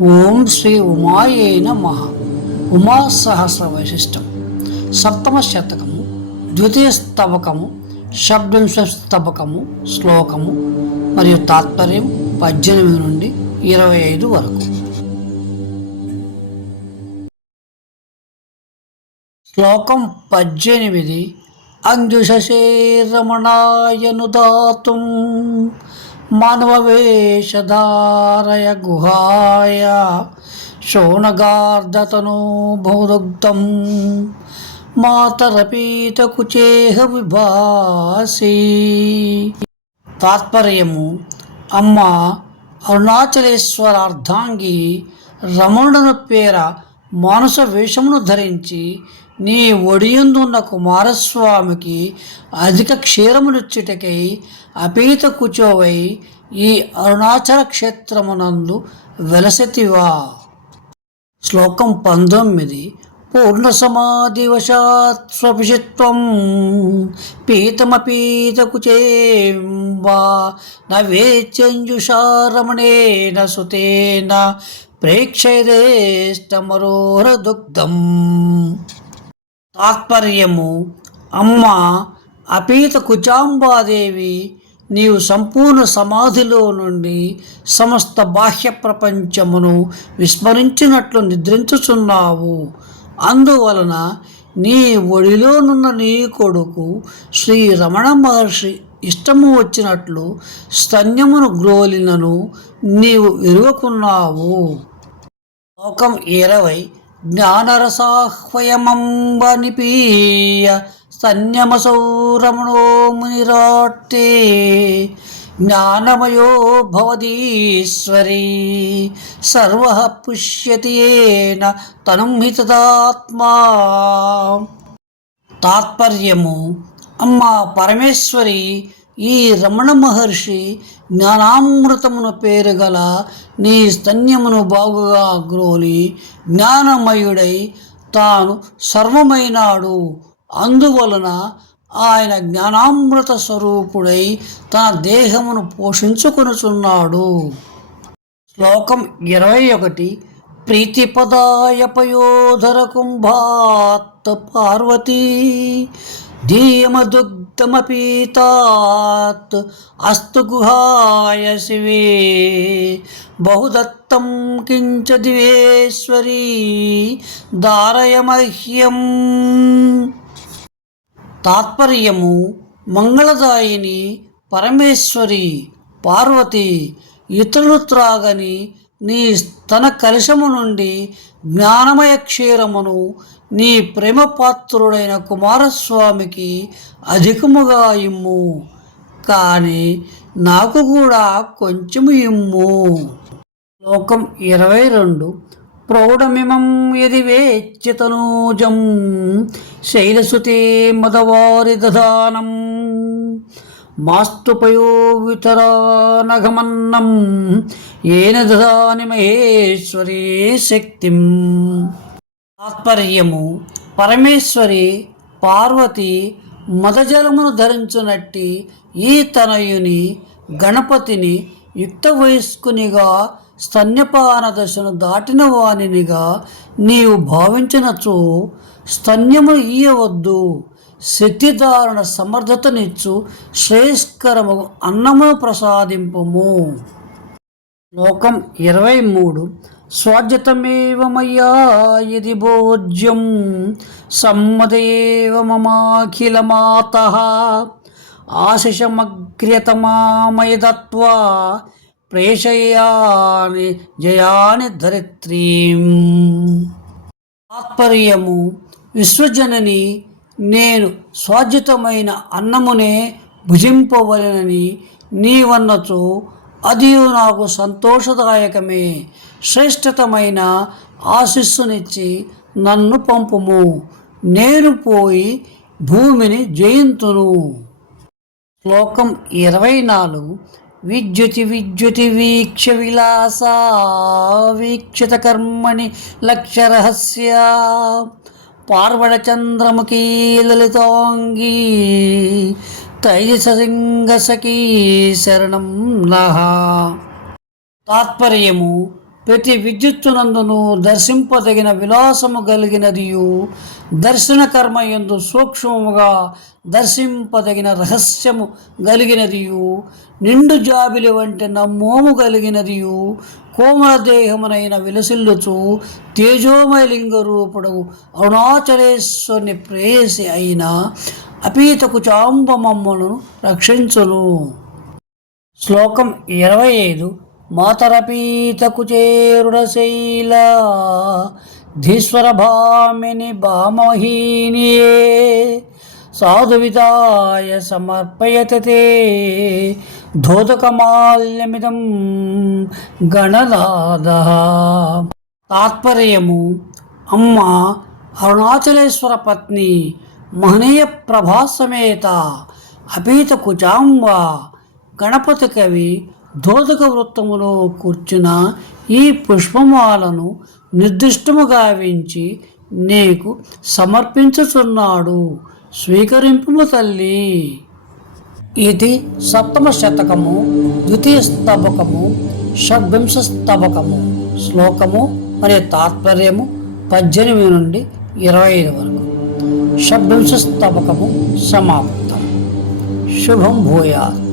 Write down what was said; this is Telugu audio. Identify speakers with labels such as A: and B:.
A: ఓం శ్రీ ఉమాయే నమ. ఉమా సహస్ర వైశిష్టం సప్తమ శతకము ద్వితీయ స్తవకము షడ్వింశ స్తవకము శ్లోకము మరియు తాత్పర్యం పద్దెనిమిది నుండి ఇరవై ఐదు వరకు. శ్లోకం పద్దెనిమిది. అంజుషశే దాతుం మానవవేషధారయ గుహాయ శోణగార్ధతనో బహుదుగ్ధం మాతరపీతకుచేహ విభాసి తాత్పర్యము అమ్మ అరుణాచలేశ్వర అర్ధాంగి రమణుని పేర మానస వేషమును ధరించి నీ ఒడియందున్న కుమారస్వామికి అధిక క్షీరమునిచ్చుటకై అపీత కుచోవై ఈ అరుణాచల క్షేత్రమునందు వెలసతివా. శ్లోకం పంతొమ్మిది. పూర్ణ పీతమపీతకుచేం స్వపిషిత్వం పీతమపీతకుచేంబా నవేచంజుషారమణేన సుతేన ప్రేక్షయదేష్టమరోహర దుగ్ధం తాత్పర్యము. అమ్మ అపీత కుచాంబాదేవి నీవు సంపూర్ణ సమాధిలో నుండి సమస్త బాహ్య ప్రపంచమును విస్మరించినట్లు నిద్రించుచున్నావు. అందువలన నీ ఒడిలోనున్న నీ కొడుకు శ్రీ రమణ మహర్షి ఇష్టము వచ్చినట్లు స్తన్యమును గ్రోలినను నీవు ఎరుగకున్నావు లోకం ఇరవై జ్ఞానరసాహ్వయమంబనిపీయ సన్యమసౌరమణో మునిరాట్టే జ్ఞానమయో భవదీశ్వరీ. సర్వ పుష్యతి ఏన తనుం హి తాత్పర్యము అమ్మ పరమేశ్వరి ఈ రమణ మహర్షి జ్ఞానామృతమున పేరు గల నీ స్తన్యమును బాగుగా గ్రోలి జ్ఞానమయుడై తాను సర్వమైనాడు. అందువలన ఆయన జ్ఞానామృత స్వరూపుడై తన దేహమును పోషించుకొనుచున్నాడు. శ్లోకం ఇరవై ఒకటి. ప్రీతిపదాయపయోధర కుంభాత్ పార్వతీ ధీయమదుగ్ధమపీతాత్ అస్తు గుహాయ శివే బహుదత్తం కించ దివేశ్వరీ దారయ మహ్యం తాత్పర్యము మంగళదాయిని పరమేశ్వరి పార్వతి ఇతరులు త్రాగని నీ స్తన కలశము నుండి జ్ఞానమయ క్షీరమును నీ ప్రేమపాత్రుడైన కుమారస్వామికి అధికముగా ఇమ్ము. కానీ నాకు కూడా కొంచెము ఇమ్ము. లోకం ఇరవై రెండు. ప్రౌఢమిమం యది వేచ్యతనూజం శైలసుతే మదవారి దధానం మాస్తుపయో పయోవితరానఘమన్నం ఏన దదాని మహేశ్వరీ శక్తిం. తాత్పర్యము. పరమేశ్వరి పార్వతి మదజలమును ధరించునట్టి ఈ తనయుని గణపతిని యుక్త వయస్కునిగా స్తన్యపాన దశను దాటిన వానినిగా నీవు భావించినచో స్తన్యము ఇయ్యవద్దు. శక్తిధారణ సమర్థతనిచ్చు శ్రేయస్కరము అన్నమును ప్రసాదింపుము. లోకం ఇరవై మూడు. స్వాధ్యతమేవ మయ్యా ఇది భోజ్యం సమ్మదేవ మమాఖిలమాత ఆశిషమగ్ర్యతమామయ దత్వా ప్రేషయాని జయాని ధరిత్రీం. తాత్పర్యము విశ్వజనని నేను స్వాధ్యతమైన అన్నమునే భుజింపవలనని నీవన్నచో అది నాకు సంతోషదాయకమే. శ్రేష్టతమైన ఆశీస్సునిచ్చి నన్ను పంపుము. నేను పోయి భూమిని జయింతును. శ్లోకం ఇరవై నాలుగు విద్యుతి విద్యుతి వీక్ష విలాస వీక్షిత కర్మణి లక్ష్య రహస్య. పార్వణచంద్రముఖీ లలితాంగీ తైజసింగసకీ శరణం నహ. తాత్పర్యము ప్రతి విద్యుత్తునందును దర్శింపదగిన విలాసము కలిగినదియు దర్శన కర్మ ఎందు సూక్ష్మముగా దర్శింపదగిన రహస్యము కలిగినదియు నిండు జాబిలి వంటి నమ్మోము కలిగినదియు కోమల దేహమునైన విలసిల్లుచు తేజోమయ లింగ రూపుడు అరుణాచలేశ్వరుని ప్రేయసి అయిన అపీతకు చాంబమమ్మను రక్షించును. శ్లోకం ఇరవై ఐదు మాతరపీతకు చేరుడశైల ధీశ్వర భామిని భామహీనియే సాధువిదాయ సమర్పయతే ధోదకమాల్యమిదం గణనాద తాత్పర్యము అమ్మ అరుణాచలేశ్వర పత్ని మహనీయ ప్రభాసమేత అపీత కుచాంబ గణపతి కవి దోదక వృత్తములో కూర్చున్న ఈ పుష్పమాలను నిర్దిష్టము గావించి నీకు సమర్పించుచున్నాడు. స్వీకరింపు తల్లి. ఇది సప్తమ శతకము ద్వితీయ స్తబకము షడ్వింశ స్తబకము శ్లోకము మరియు తాత్పర్యము పద్దెనిమిది నుండి ఇరవై ఐదు వరకు. షడ్వింశ స్తబకము సమాప్తం శుభం భూయాత్